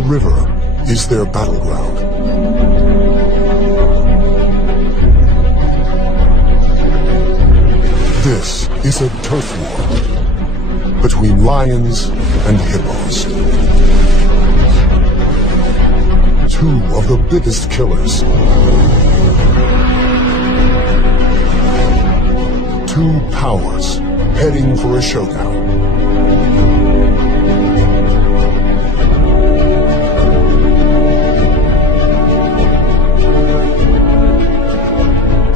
river is their battleground. This is a turf war between lions and hippos. Two of the biggest killers. Two powers heading for a showdown.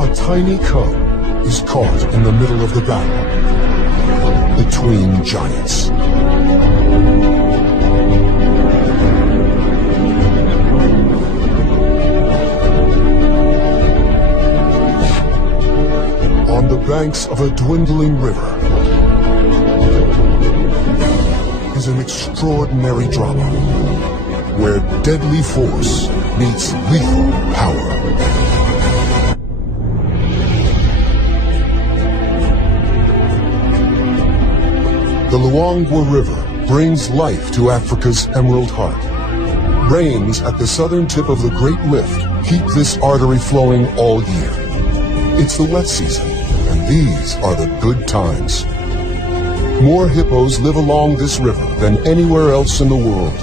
A tiny cub is caught in the middle of the battle between giants. On the banks of a dwindling river is an extraordinary drama where deadly force meets lethal power. The Luangwa River brings life to Africa's Emerald Heart. Rains at the southern tip of the Great Rift keep this artery flowing all year. It's the wet season, and these are the good times. More hippos live along this river than anywhere else in the world.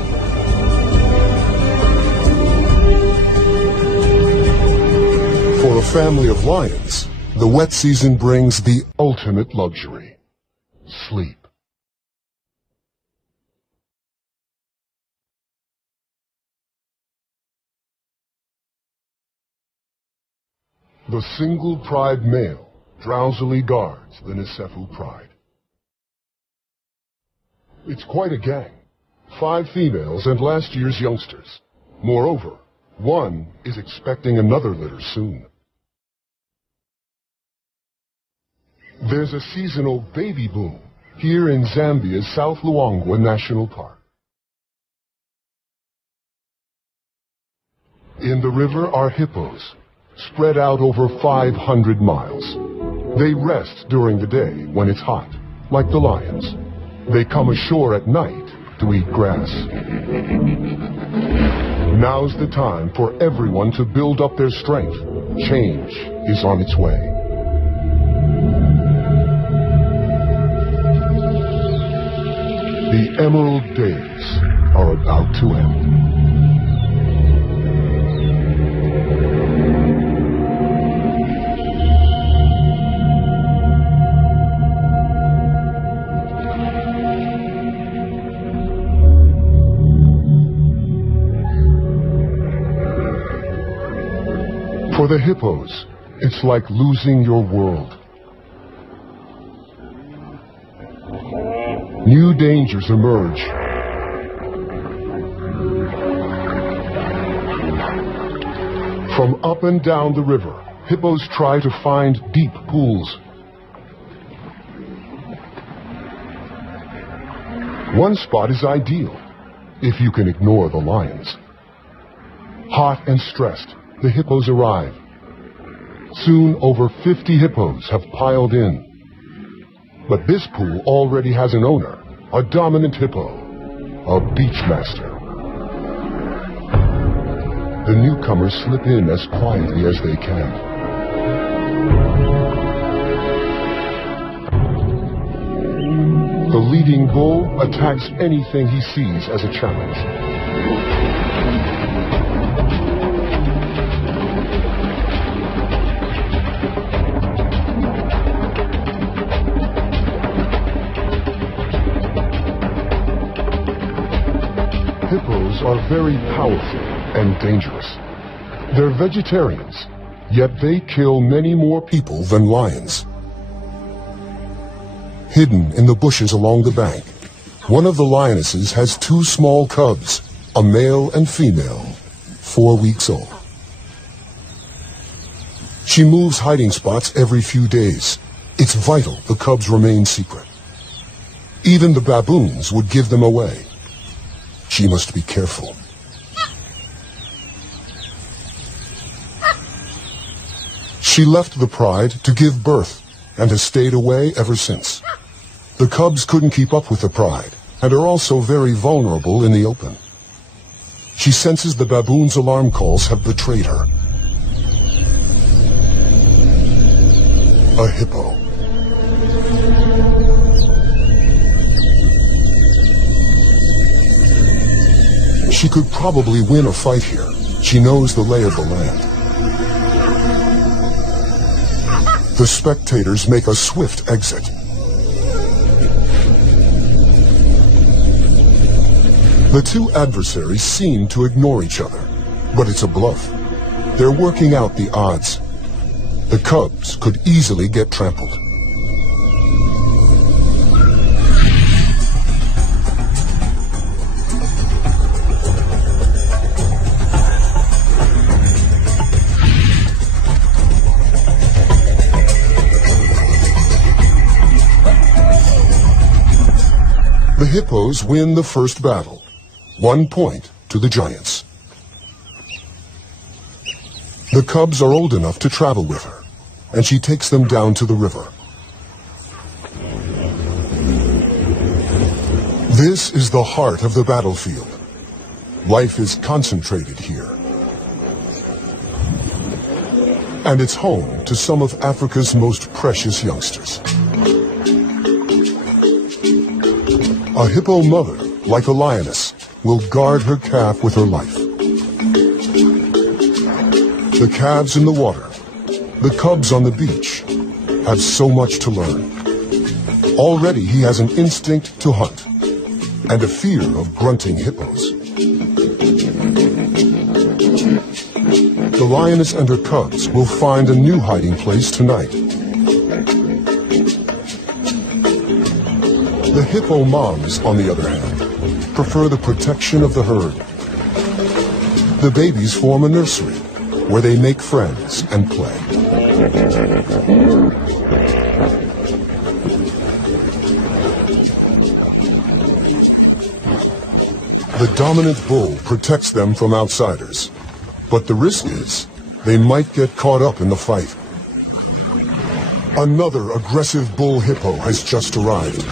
For a family of lions, the wet season brings the ultimate luxury: sleep. The single pride male drowsily guards the Nisefu pride. It's quite a gang. 5 females and last year's youngsters. Moreover, one is expecting another litter soon. There's a seasonal baby boom here in Zambia's South Luangwa National Park. In the river are hippos, spread out over 500 miles. They rest during the day when it's hot, like the lions. They come ashore at night to eat grass. Now's the time for everyone to build up their strength. Change is on its way. The emerald days are about to end. For the hippos, it's like losing your world. New dangers emerge. From up and down the river, hippos try to find deep pools. One spot is ideal, if you can ignore the lions. Hot and stressed, the hippos arrive. Soon over 50 hippos have piled in. But this pool already has an owner, a dominant hippo, a beachmaster. The newcomers slip in as quietly as they can. The leading bull attacks anything he sees as a challenge. Hippos are very powerful and dangerous. They're vegetarians, yet they kill many more people than lions. Hidden in the bushes along the bank, one of the lionesses has 2 small cubs, a male and female, 4 weeks old. She moves hiding spots every few days. It's vital the cubs remain secret. Even the baboons would give them away. She must be careful. She left the pride to give birth and has stayed away ever since. The cubs couldn't keep up with the pride and are also very vulnerable in the open. She senses the baboon's alarm calls have betrayed her. A hippo. She could probably win a fight here. She knows the lay of the land. The spectators make a swift exit. The two adversaries seem to ignore each other, but it's a bluff. They're working out the odds. The cubs could easily get trampled. The hippos win the first battle, 1 point to the giants. The cubs are old enough to travel with her, and she takes them down to the river. This is the heart of the battlefield. Life is concentrated here. And it's home to some of Africa's most precious youngsters. A hippo mother, like a lioness, will guard her calf with her life. The calves in the water, the cubs on the beach, have so much to learn. Already he has an instinct to hunt, and a fear of grunting hippos. The lioness and her cubs will find a new hiding place tonight. The hippo moms, on the other hand, prefer the protection of the herd. The babies form a nursery, where they make friends and play. The dominant bull protects them from outsiders, but the risk is they might get caught up in the fight. Another aggressive bull hippo has just arrived.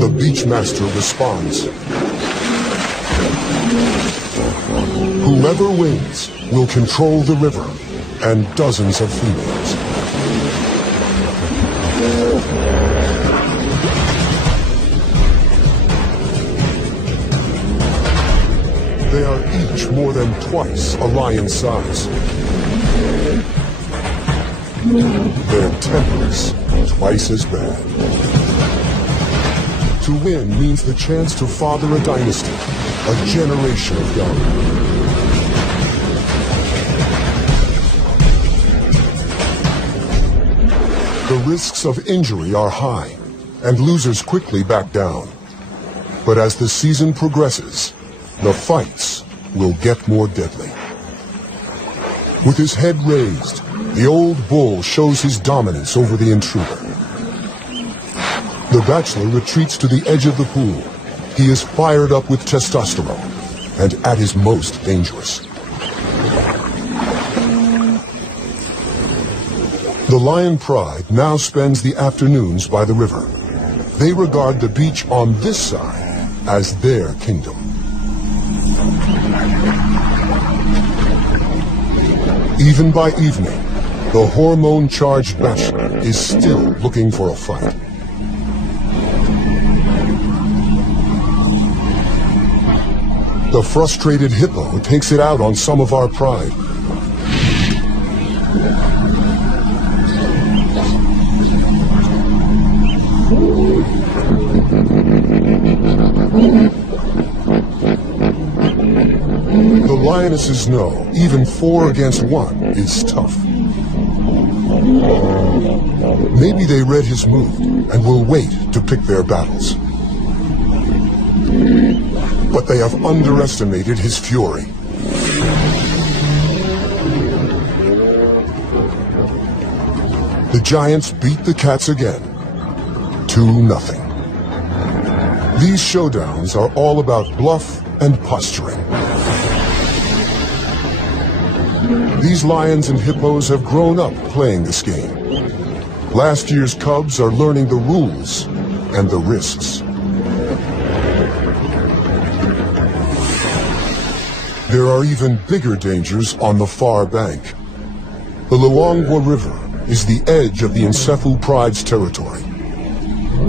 The beachmaster responds. Whoever wins will control the river and dozens of females. They are each more than twice a lion's size. Their tempers twice as bad. To win means the chance to father a dynasty, a generation of young. The risks of injury are high, and losers quickly back down. But as the season progresses, the fights will get more deadly. With his head raised, the old bull shows his dominance over the intruder. The bachelor retreats to the edge of the pool. He is fired up with testosterone and at his most dangerous. The lion pride now spends the afternoons by the river. They regard the beach on this side as their kingdom. Even by evening, the hormone-charged bachelor is still looking for a fight. The frustrated hippo takes it out on some of our pride. The lionesses know even 4 against 1 is tough. Maybe they read his mood and will wait to pick their battles. But they have underestimated his fury. The giants beat the cats again, 2-0. These showdowns are all about bluff and posturing. These lions and hippos have grown up playing this game. Last year's cubs are learning the rules and the risks. There are even bigger dangers on the far bank. The Luangwa River is the edge of the Nsefu Pride's territory.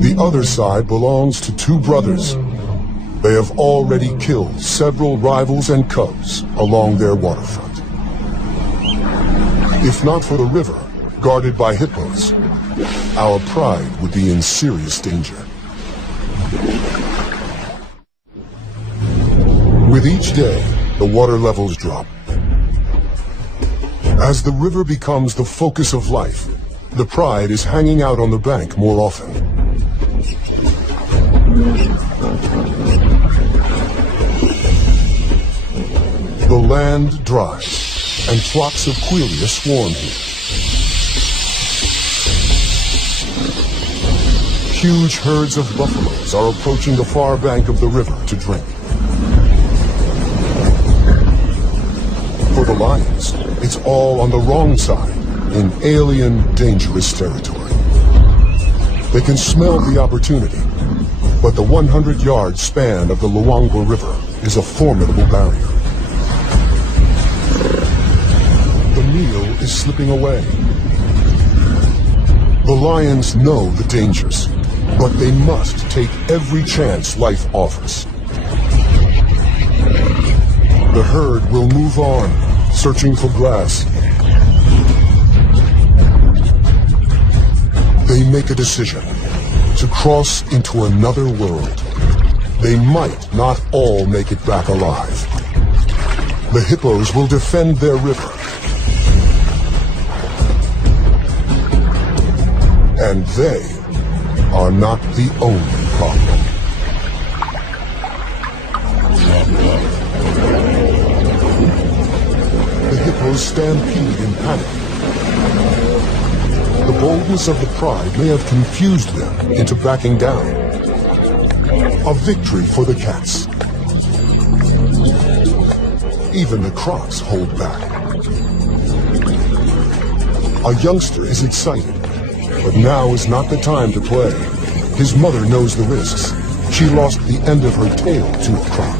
The other side belongs to two brothers. They have already killed several rivals and cubs along their waterfront. If not for the river, guarded by hippos, our pride would be in serious danger. With each day, the water levels drop. As the river becomes the focus of life, the pride is hanging out on the bank more often. The land dry, and flocks of quelea swarm here. Huge herds of buffaloes are approaching the far bank of the river to drink. For the lions, it's all on the wrong side, in alien, dangerous territory. They can smell the opportunity, but the 100-yard span of the Luangwa River is a formidable barrier. The meal is slipping away. The lions know the dangers, but they must take every chance life offers. The herd will move on, searching for grass. They make a decision to cross into another world. They might not all make it back alive. The hippos will defend their river. And they are not the only problem. The hippos stampede in panic. The boldness of the pride may have confused them into backing down. A victory for the cats. Even the crocs hold back. A youngster is excited. But now is not the time to play. His mother knows the risks. She lost the end of her tail to a croc.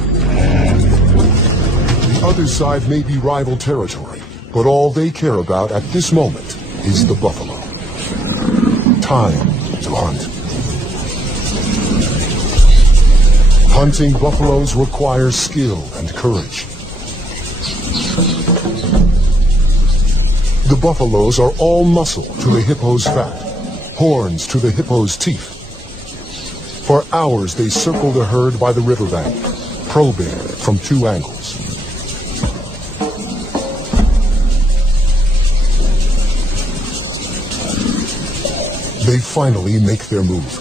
The other side may be rival territory, but all they care about at this moment is the buffalo. Time to hunt. Hunting buffaloes requires skill and courage. The buffaloes are all muscle to the hippo's fat. Horns to the hippo's teeth. For hours they circle the herd by the riverbank, probing from two angles. They finally make their move.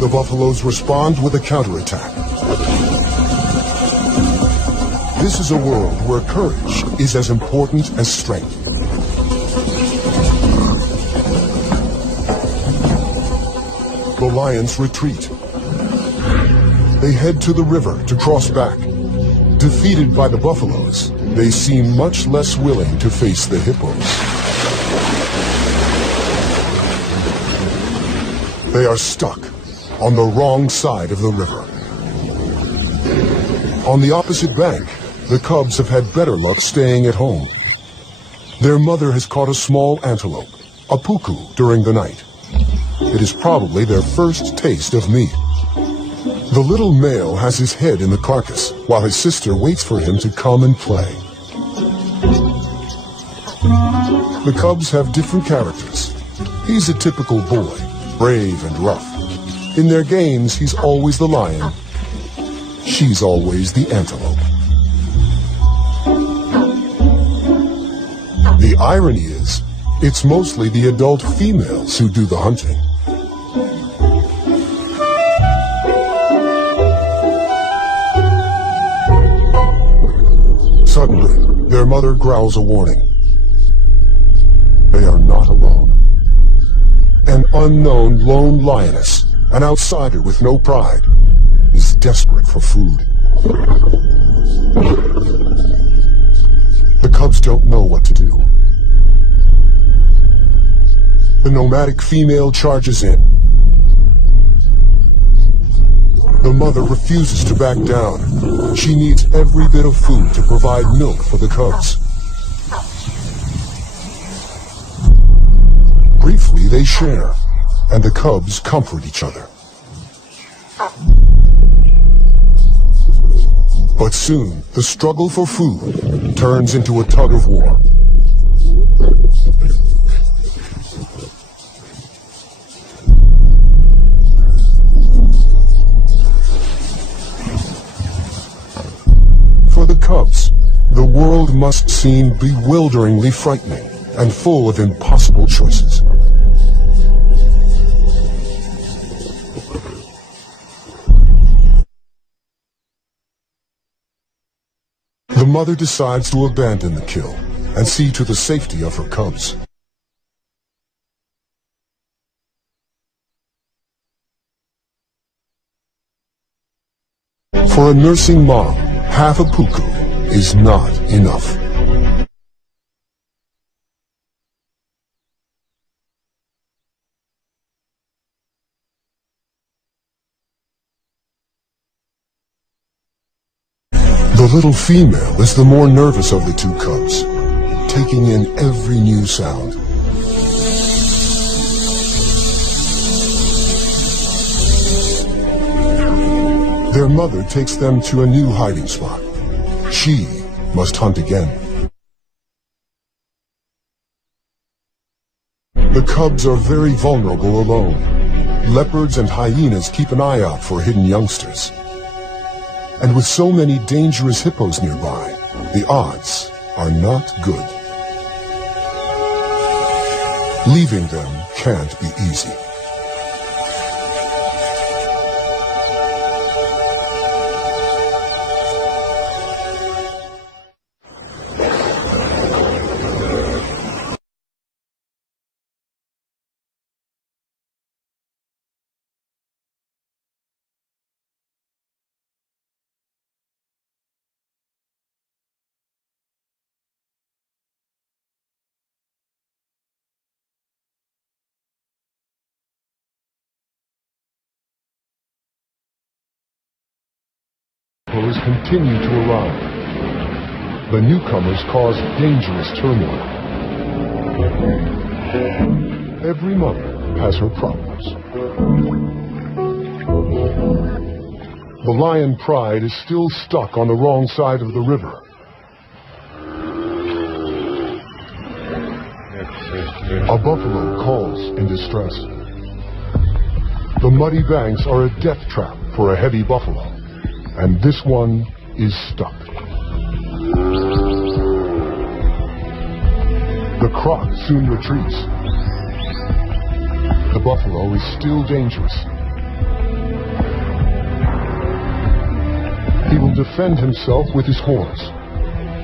The buffaloes respond with a counterattack. This is a world where courage is as important as strength. The lions retreat. They head to the river to cross back. Defeated by the buffaloes, they seem much less willing to face the hippos. They are stuck on the wrong side of the river. On the opposite bank, the cubs have had better luck staying at home. Their mother has caught a small antelope, a puku, during the night. It is probably their first taste of meat. The little male has his head in the carcass, while his sister waits for him to come and play. The cubs have different characters. He's a typical boy, brave and rough. In their games, he's always the lion. She's always the antelope. The irony is, it's mostly the adult females who do the hunting. Suddenly, their mother growls a warning. They are not alone. An unknown lone lioness, an outsider with no pride, is desperate for food. The cubs don't know what to do. The nomadic female charges in. The mother refuses to back down. She needs every bit of food to provide milk for the cubs. Briefly, they share, and the cubs comfort each other. But soon, the struggle for food turns into a tug of war. For the cubs, the world must seem bewilderingly frightening and full of impossible choices. The mother decides to abandon the kill and see to the safety of her cubs. For a nursing mom, half a puku is not enough. The little female is the more nervous of the two cubs, taking in every new sound. Their mother takes them to a new hiding spot. She must hunt again. The cubs are very vulnerable alone. Leopards and hyenas keep an eye out for hidden youngsters. And with so many dangerous hippos nearby, the odds are not good. Leaving them can't be easy. Hippos continue to arrive. The newcomers cause dangerous turmoil. Every mother has her problems. The lion pride is still stuck on the wrong side of the river. A buffalo calls in distress. The muddy banks are a death trap for a heavy buffalo, and this one is stuck. The croc soon retreats. The buffalo is still dangerous. He will defend himself with his horns,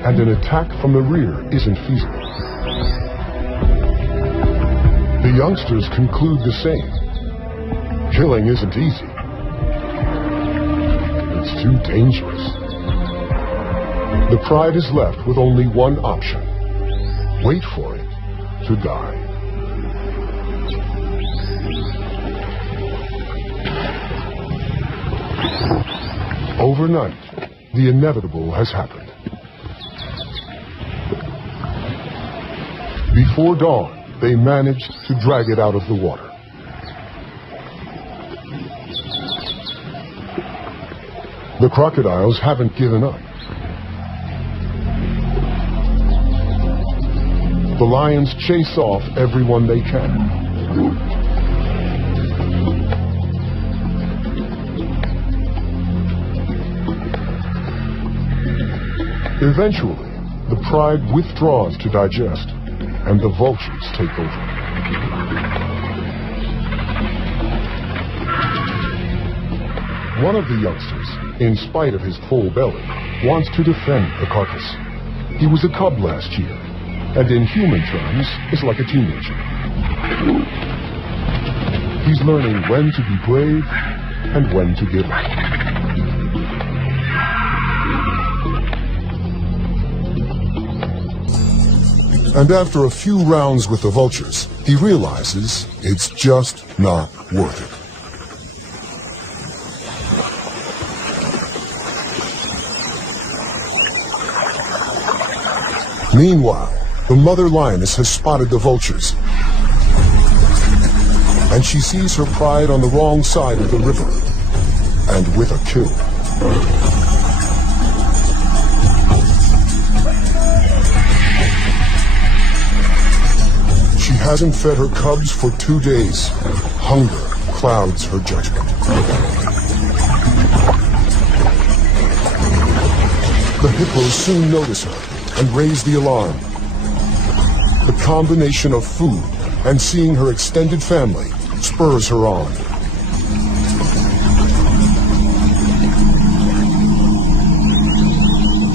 and an attack from the rear isn't feasible. The youngsters conclude the same. Killing isn't easy. It's too dangerous. The pride is left with only one option. Wait for it to die. Overnight, the inevitable has happened. Before dawn, they managed to drag it out of the water. The crocodiles haven't given up. The lions chase off everyone they can. Eventually, the pride withdraws to digest, and the vultures take over. One of the youngsters, in spite of his full belly, wants to defend the carcass. He was a cub last year, and in human terms, is like a teenager. He's learning when to be brave and when to give up. And after a few rounds with the vultures, he realizes it's just not worth it. Meanwhile, the mother lioness has spotted the vultures, and she sees her pride on the wrong side of the river, and with a kill. She hasn't fed her cubs for 2 days. Hunger clouds her judgment. The hippos soon notice her and raise the alarm. The combination of food and seeing her extended family spurs her on.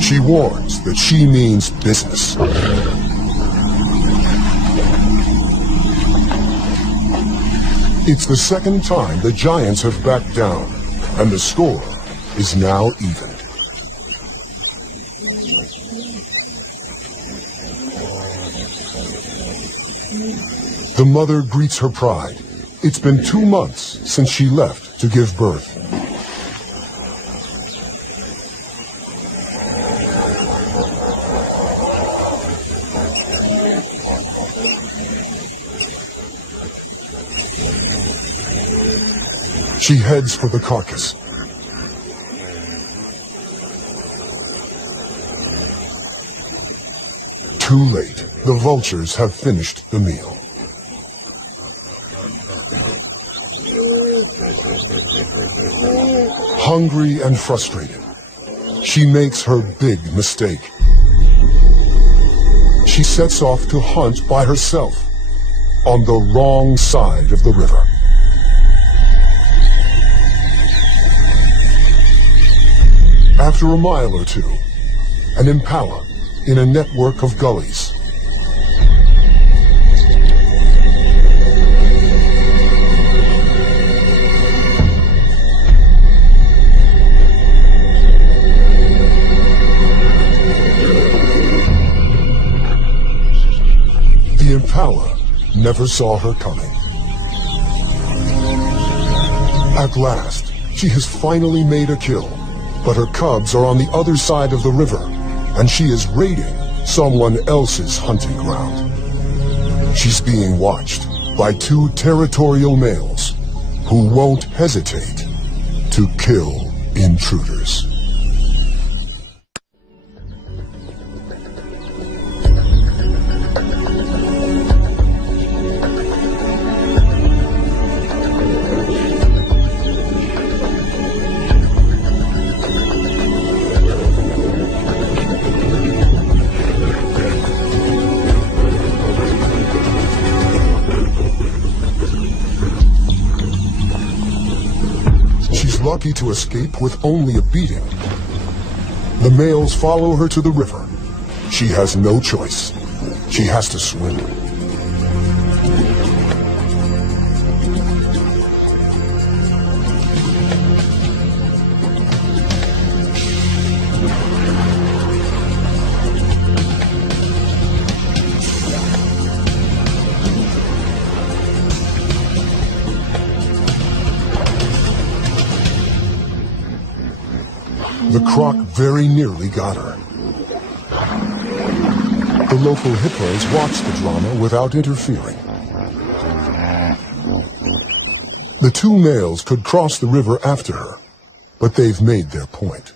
She warns that she means business. It's the second time the giants have backed down, and the score is now even. The mother greets her pride. It's been 2 months since she left to give birth. She heads for the carcass. Too late. The vultures have finished the meal. Hungry and frustrated, she makes her big mistake. She sets off to hunt by herself on the wrong side of the river. After a mile or two, an impala in a network of gullies. The impala never saw her coming. At last, she has finally made a kill, but her cubs are on the other side of the river, and she is raiding someone else's hunting ground. She's being watched by 2 territorial males who won't hesitate to kill intruders. Lucky to escape with only a beating. The males follow her to the river. She has no choice. She has to swim. The croc very nearly got her. The local hippos watched the drama without interfering. The 2 males could cross the river after her, but they've made their point.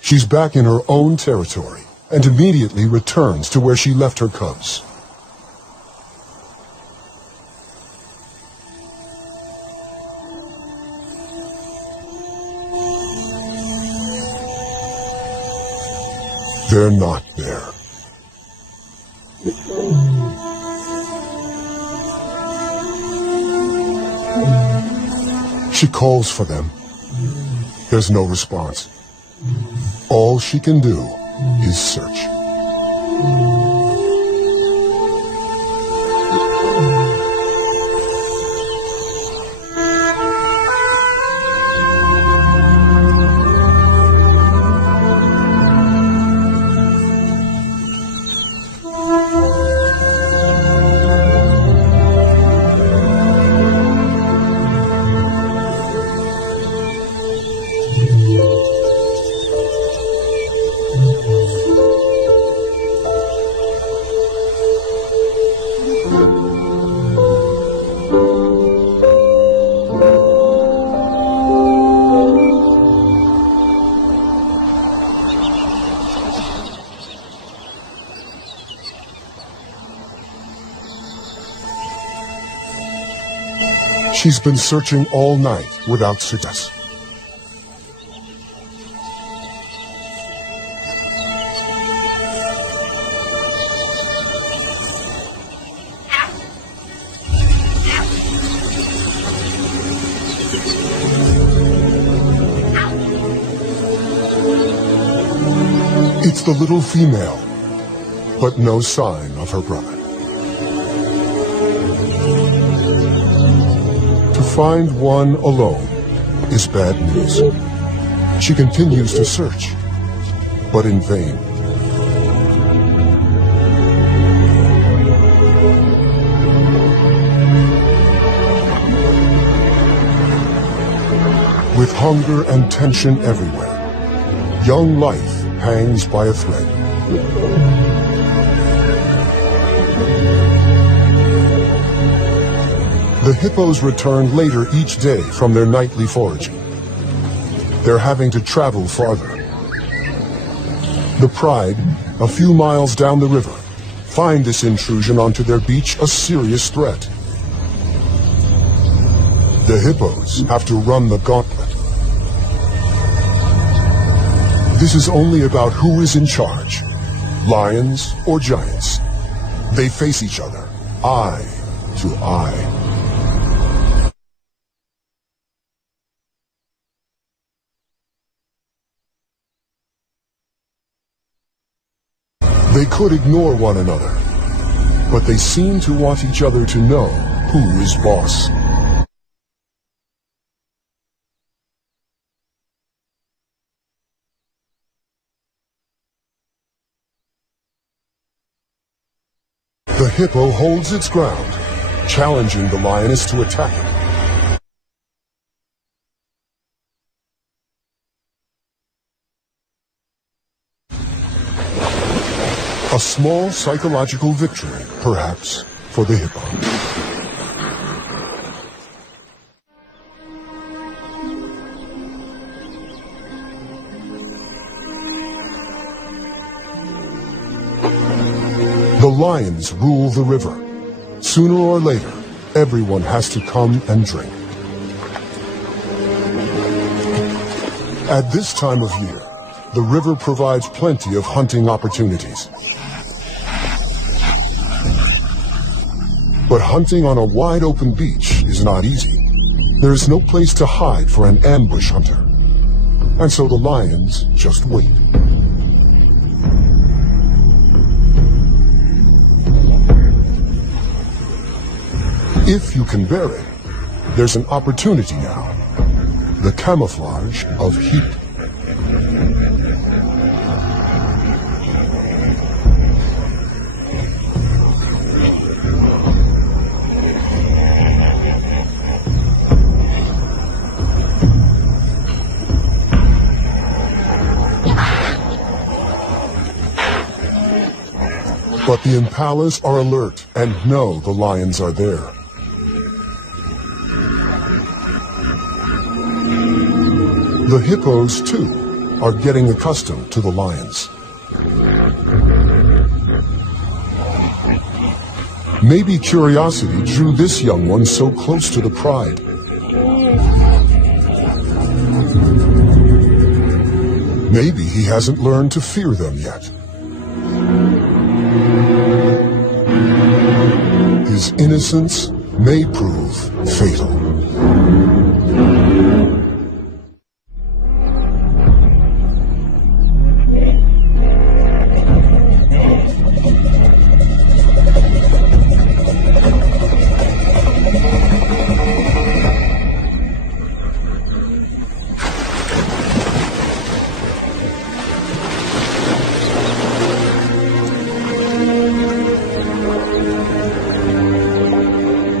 She's back in her own territory and immediately returns to where she left her cubs. They're not there. She calls for them. There's no response. All she can do is search. She's been searching all night without success. It's the little female, but no sign of her brother. To find one alone is bad news. She continues to search, but in vain. With hunger and tension everywhere, young life hangs by a thread. The hippos return later each day from their nightly foraging. They're having to travel farther. The Pride, a few miles down the river, find this intrusion onto their beach a serious threat. The hippos have to run the gauntlet. This is only about who is in charge, lions or giants. They face each other, eye to eye. They could ignore one another, but they seem to want each other to know who is boss. The hippo holds its ground, challenging the lioness to attack it. A small psychological victory, perhaps, for the hippo. The lions rule the river. Sooner or later, everyone has to come and drink. At this time of year, the river provides plenty of hunting opportunities. But hunting on a wide open beach is not easy. There is no place to hide for an ambush hunter. And so the lions just wait. If you can bear it, there's an opportunity now. The camouflage of heat. But the impalas are alert and know the lions are there. The hippos, too, are getting accustomed to the lions. Maybe curiosity drew this young one so close to the Pride. Maybe he hasn't learned to fear them yet. His innocence may prove fatal.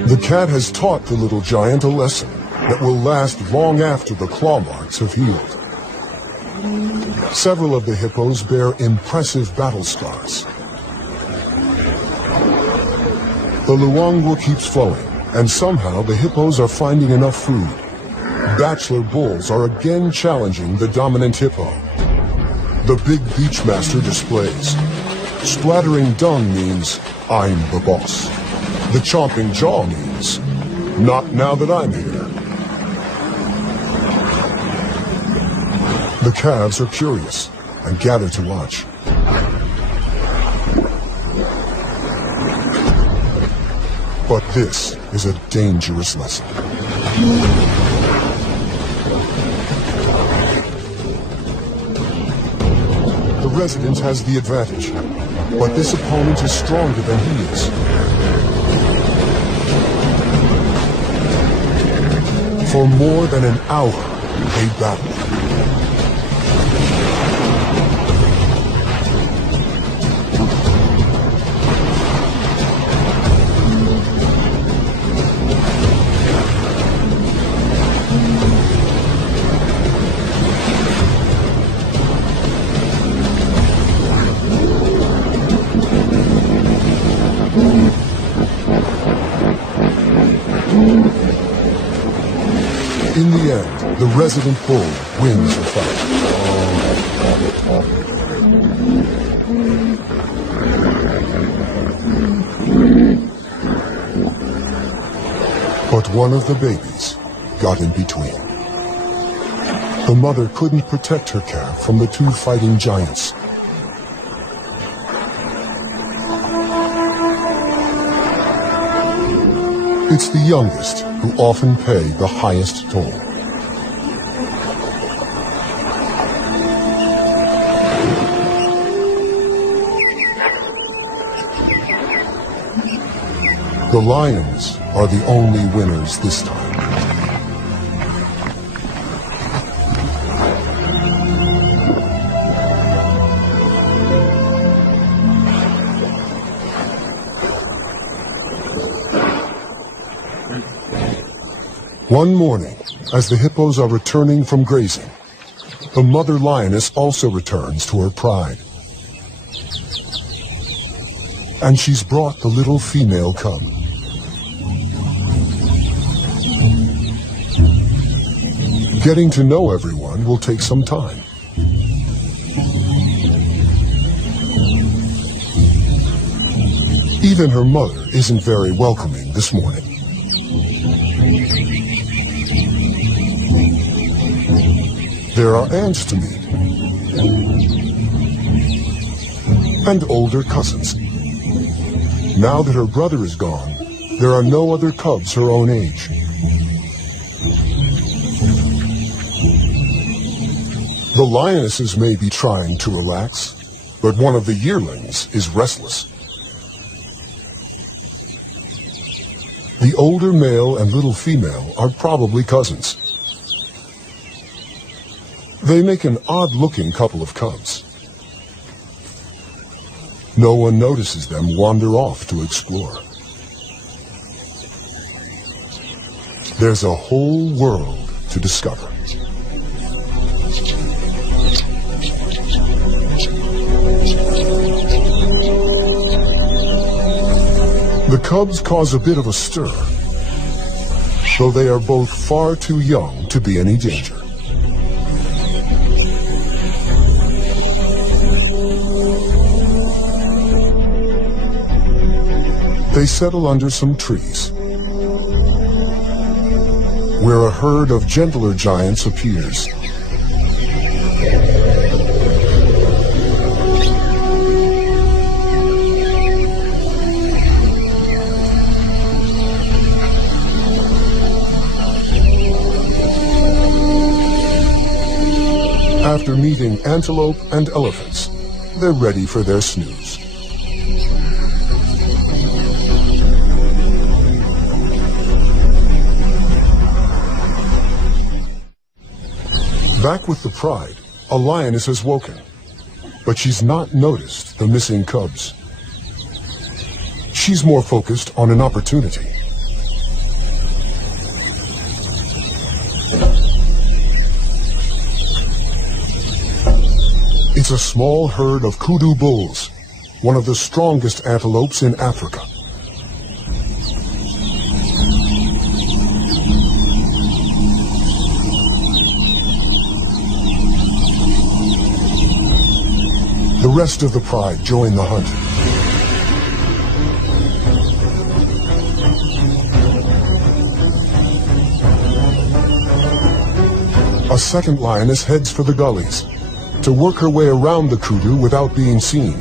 The cat has taught the little giant a lesson that will last long after the claw marks have healed. Several of the hippos bear impressive battle scars. The Luangwa keeps flowing, and somehow the hippos are finding enough food. Bachelor bulls are again challenging the dominant hippo. The big beachmaster displays. Splattering dung means, I'm the boss. The chomping jaw means, not now that I'm here. The calves are curious and gather to watch. But this is a dangerous lesson. The resident has the advantage, but this opponent is stronger than he is. For more than an hour, they battle. In the end, the resident bull wins the fight. But one of the babies got in between. The mother couldn't protect her calf from the two fighting giants. It's the youngest who often pay the highest toll. The lions are the only winners this time. One morning, as the hippos are returning from grazing, the mother lioness also returns to her pride. And she's brought the little female cub. Getting to know everyone will take some time. Even her mother isn't very welcoming this morning. There are aunts to meet, and older cousins. Now that her brother is gone, there are no other cubs her own age. The lionesses may be trying to relax, but one of the yearlings is restless. The older male and little female are probably cousins. They make an odd-looking couple of cubs. No one notices them wander off to explore. There's a whole world to discover. The cubs cause a bit of a stir, though they are both far too young to be any danger. They settle under some trees, where a herd of gentler giants appears. After meeting antelope and elephants, they're ready for their snooze. Back with the pride, a lioness has woken, but she's not noticed the missing cubs. She's more focused on an opportunity. It's a small herd of kudu bulls, one of the strongest antelopes in Africa. rest of the pride join the hunt. A second lioness heads for the gullies to work her way around the kudu without being seen.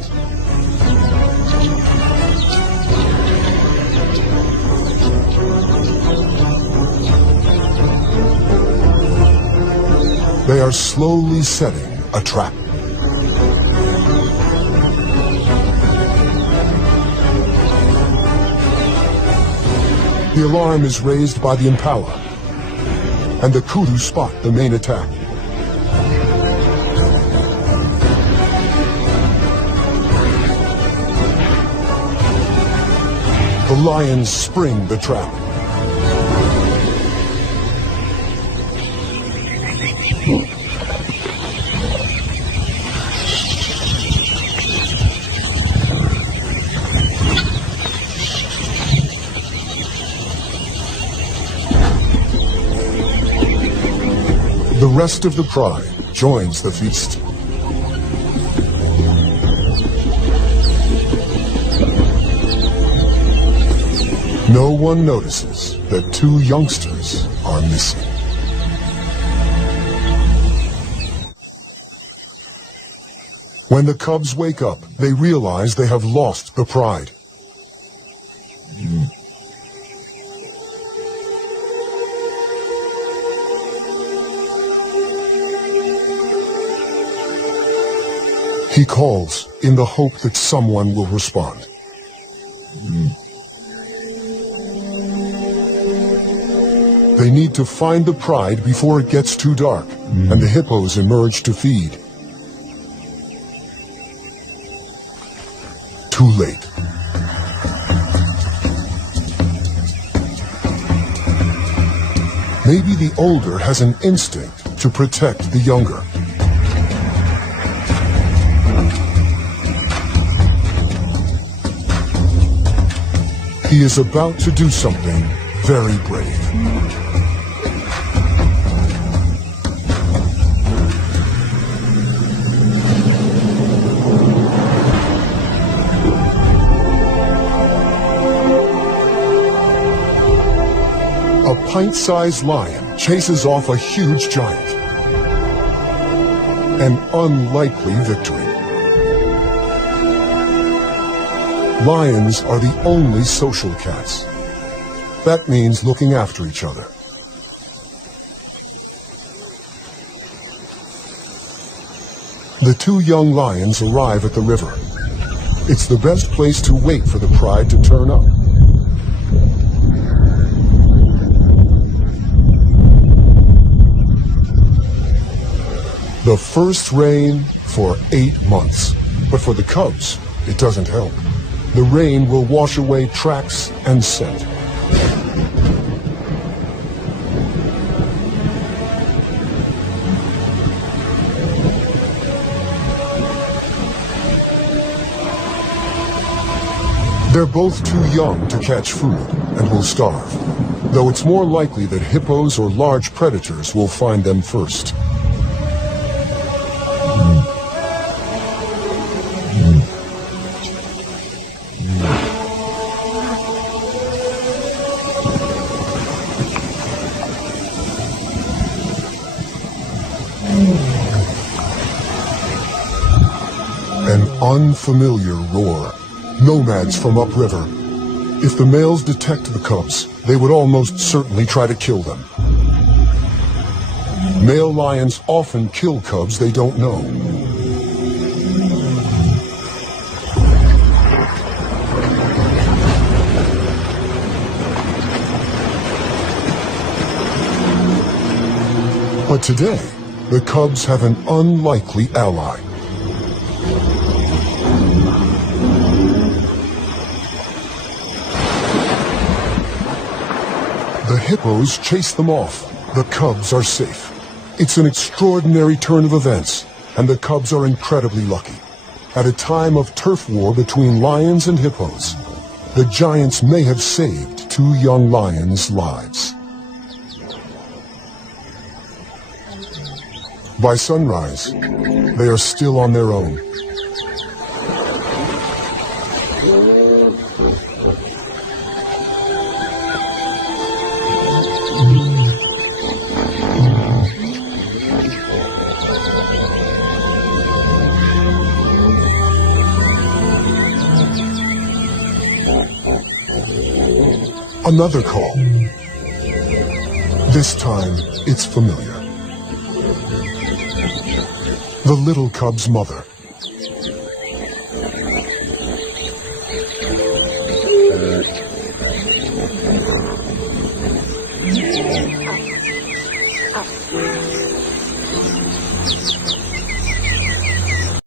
They are slowly setting a trap. The alarm is raised by the impala, and the kudu spot the main attack. The lions spring the trap. The rest of the pride joins the feast. No one notices that two youngsters are missing. When the cubs wake up, they realize they have lost the pride. He calls in the hope that someone will respond. They need to find the pride before it gets too dark, and the hippos emerge to feed. Too late. Maybe the older has an instinct to protect the younger. He is about to do something very brave. A pint-sized lion chases off a huge giant. An unlikely victory. Lions are the only social cats. That means looking after each other. The two young lions arrive at the river. It's the best place to wait for the pride to turn up. The first rain for 8 months. But for the cubs, it doesn't help. The rain will wash away tracks and scent. They're both too young to catch food and will starve, though it's more likely that hippos or large predators will find them first. An unfamiliar roar. Nomads from upriver. If the males detect the cubs, they would almost certainly try to kill them. Male lions often kill cubs they don't know. But today, the cubs have an unlikely ally. The hippos chase them off. The cubs are safe. It's an extraordinary turn of events, and the cubs are incredibly lucky. At a time of turf war between lions and hippos, the giants may have saved two young lions' lives. By sunrise, they are still on their own. Another call. This time, it's familiar. The little cub's mother.